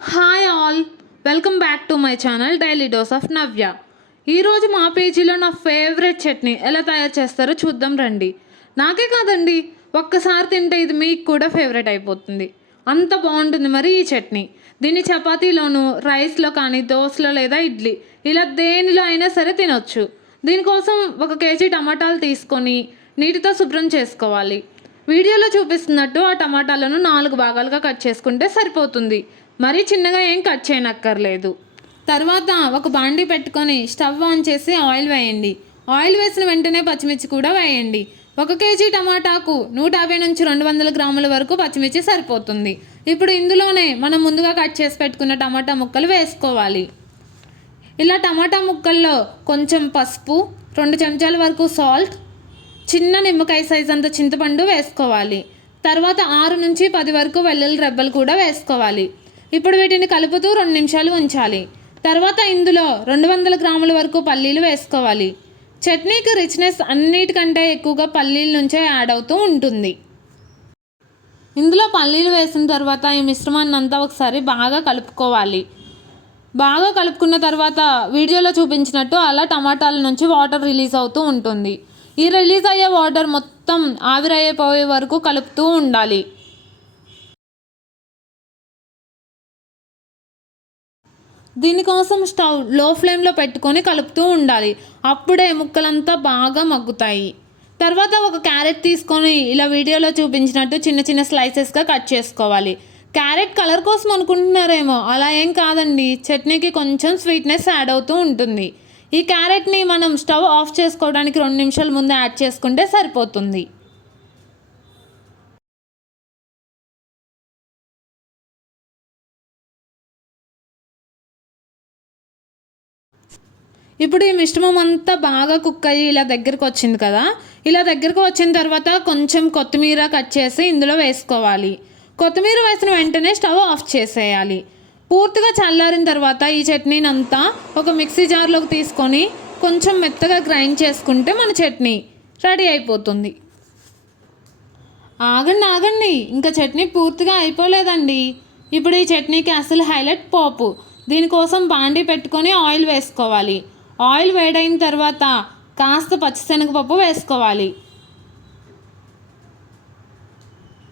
Hi all, welcome back to my channel daily dose of Navya. ఈరోజు మా పేజీలో నా ఫేవరెట్ చట్నీ ఎలా తయారు చేస్తారో చూద్దాం రండి. నాకే కాదండి, ఒక్కసారి తింటే ఇది మీకు కూడా ఫేవరెట్ అయిపోతుంది. అంత బాగుంటుంది మరి ఈ చట్నీ. దీన్ని చపాతీలోను, రైస్లో కానీ, దోశలో లేదా ఇడ్లీ ఇలా దేనిలో అయినా సరే తినొచ్చు. దీనికోసం 1 కేజీ టమాటాలు తీసుకొని నీటితో శుభ్రం చేసుకోవాలి. వీడియోలో చూపిస్తున్నట్టు ఆ టమాటాలను 4 భాగాలుగా కట్ చేసుకుంటే సరిపోతుంది. మరీ చిన్నగా ఏం కట్ చేయనక్కర్లేదు. తర్వాత ఒక బాండీ పెట్టుకొని స్టవ్ ఆన్ చేసి ఆయిల్ వేయండి. ఆయిల్ వేసిన వెంటనే పచ్చిమిర్చి కూడా వేయండి. 1 కేజీ టమాటాకు 150 నుంచి 200 గ్రాముల వరకు పచ్చిమిర్చి సరిపోతుంది. ఇప్పుడు ఇందులోనే మనం ముందుగా కట్ చేసి పెట్టుకున్న టమాటా ముక్కలు వేసుకోవాలి. ఇలా టమాటా ముక్కల్లో కొంచెం పసుపు, 2 చెంచాల వరకు సాల్ట్, చిన్న నిమ్మకాయ సైజ్ అంత చింతపండు వేసుకోవాలి. తర్వాత 6 నుంచి 10 వరకు వెల్లుల్లి రెబ్బలు కూడా వేసుకోవాలి. ఇప్పుడు వీటిని కలుపుతూ 2 నిమిషాలు ఉంచాలి. తర్వాత ఇందులో 200 గ్రాముల వరకు పల్లీలు వేసుకోవాలి. చట్నీకి రిచ్నెస్ అన్నిటికంటే ఎక్కువగా పల్లీల నుంచే యాడ్ అవుతూ ఉంటుంది. ఇందులో పల్లీలు వేసిన తర్వాత ఈ మిశ్రమాన్ని అంతా ఒకసారి బాగా కలుపుకోవాలి. బాగా కలుపుకున్న తర్వాత వీడియోలో చూపించినట్టు అలా టమాటాల నుంచి వాటర్ రిలీజ్ అవుతూ ఉంటుంది. ఈ రిలీజ్ అయ్యే వాటర్ మొత్తం ఆవిరైపోయే వరకు కలుపుతూ ఉండాలి. దీనికోసం స్టవ్ లో ఫ్లేమ్లో పెట్టుకొని కలుపుతూ ఉండాలి. అప్పుడే ముక్కలంతా బాగా మగ్గుతాయి. తర్వాత ఒక క్యారెట్ తీసుకొని ఇలా వీడియోలో చూపించినట్టు చిన్న చిన్న స్లైసెస్గా కట్ చేసుకోవాలి. క్యారెట్ కలర్ కోసం అనుకుంటున్నారేమో, అలా ఏం కాదండి. చట్నీకి కొంచెం స్వీట్నెస్ యాడ్ అవుతూ ఉంటుంది. ఈ క్యారెట్ని మనం స్టవ్ ఆఫ్ చేసుకోవడానికి 2 నిమిషాల ముందు యాడ్ చేసుకుంటే సరిపోతుంది. ఇప్పుడు ఈ మిశ్రమం అంతా బాగా కుక్ అయ్యి ఇలా దగ్గరకు వచ్చింది కదా. ఇలా దగ్గరకు వచ్చిన తర్వాత కొంచెం కొత్తిమీర కట్ చేసి ఇందులో వేసుకోవాలి. కొత్తిమీర వేసిన వెంటనే స్టవ్ ఆఫ్ చేసేయాలి. పూర్తిగా చల్లారిన తర్వాత ఈ చట్నీని అంతా ఒక మిక్సీ జార్లోకి తీసుకొని కొంచెం మెత్తగా గ్రైండ్ చేసుకుంటే మన చట్నీ రెడీ అయిపోతుంది. ఆగండి, ఇంకా చట్నీ పూర్తిగా అయిపోలేదండి. ఇప్పుడు ఈ చట్నీకి అసలు హైలైట్ పోపు. దీనికోసం బాండీ పెట్టుకొని ఆయిల్ వేసుకోవాలి. ఆయిల్ వేడైన తర్వాత కాస్త పచ్చిశనగపప్పు వేసుకోవాలి.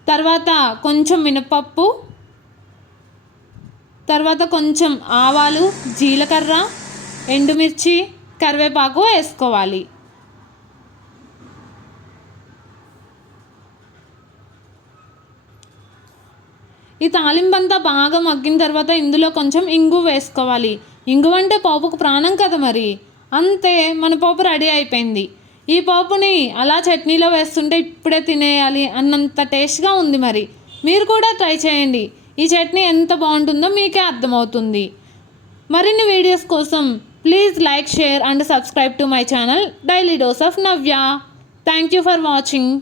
తర్వాత కొంచెం మినపప్పు, తర్వాత కొంచెం ఆవాలు, జీలకర్ర, ఎండుమిర్చి, కరివేపాకు వేసుకోవాలి. ఈ తాలింపంతా బాగా మగ్గిన తర్వాత ఇందులో కొంచెం ఇంగు వేసుకోవాలి. ఇంగు అంటే పోపుకు ప్రాణం కదా మరి. అంతే, మన పోపు రెడీ అయిపోయింది. ఈ పోపుని అలా చట్నీలో వేస్తుంటే ఇప్పుడే తినేయాలి అన్నంత టేస్ట్గా ఉంది. మరి మీరు కూడా ట్రై చేయండి. ఈ చట్నీ ఎంత బాగుంటుందో మీకే అర్థమవుతుంది. మరిన్ని వీడియోస్ కోసం please like, share and subscribe to my channel daily dose of Navya. Thank you for watching.